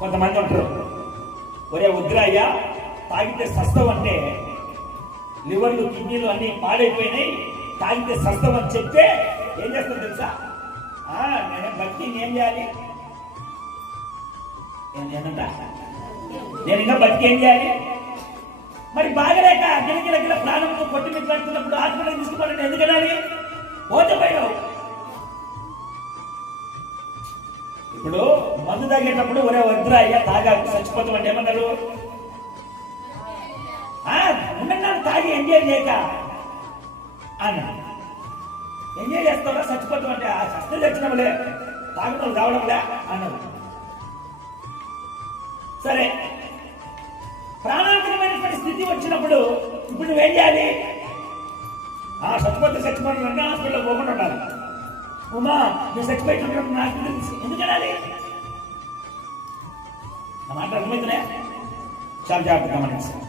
కొంతమంది ఉంటారు, ఒరే వద్దురాయ్యా తాగితే సస్తం అంటే లివర్లు కిడ్నీలు అన్ని పాడైపోయినాయి, తాగితే సస్తం అని చెప్తే ఏం చేస్తాను తెలుసా? నేను బతికి ఏం చేయాలి? నేను ఇంకా బతికి ఏం చేయాలి? మరి బాగలేక గిలగిలగిల ప్రాణంతో కొట్టి మిట్లాడుతున్నప్పుడు ఆత్మని తీసుకుపోవడం ఎందుకు వెళ్ళాలి? పోతపోయావు. ఇప్పుడు మందు తాగేటప్పుడు ఒరే వద్దురా అయ్యా తాగాకు చచ్చిపోతాం అంటే ఏమన్నారు? ఉండన్నాను తాగి ఎంజాయ్ చేయక అన్న. ఎంజాయ్ చేస్తావా? చచ్చిపోతాం అంటే ఆ చస్తే చచ్చినవులే, తాగడం రావడంలే అన్నారు. సరే, ప్రాణాంతకమైనటువంటి స్థితి వచ్చినప్పుడు ఇప్పుడు నువ్వేం చేయాలి? చచ్చిపోతే చచ్చిపోవడం హాస్పిటల్లో పోకుండా ఉండాలి. ఉమా నువ్వు చచ్చిపోయినప్పుడు నాకు ఎందుకు వెళ్ళాలి? నా మాట అర్థమవుతున్నాయా? చాలా జాగ్రత్తగా గమనించాలి.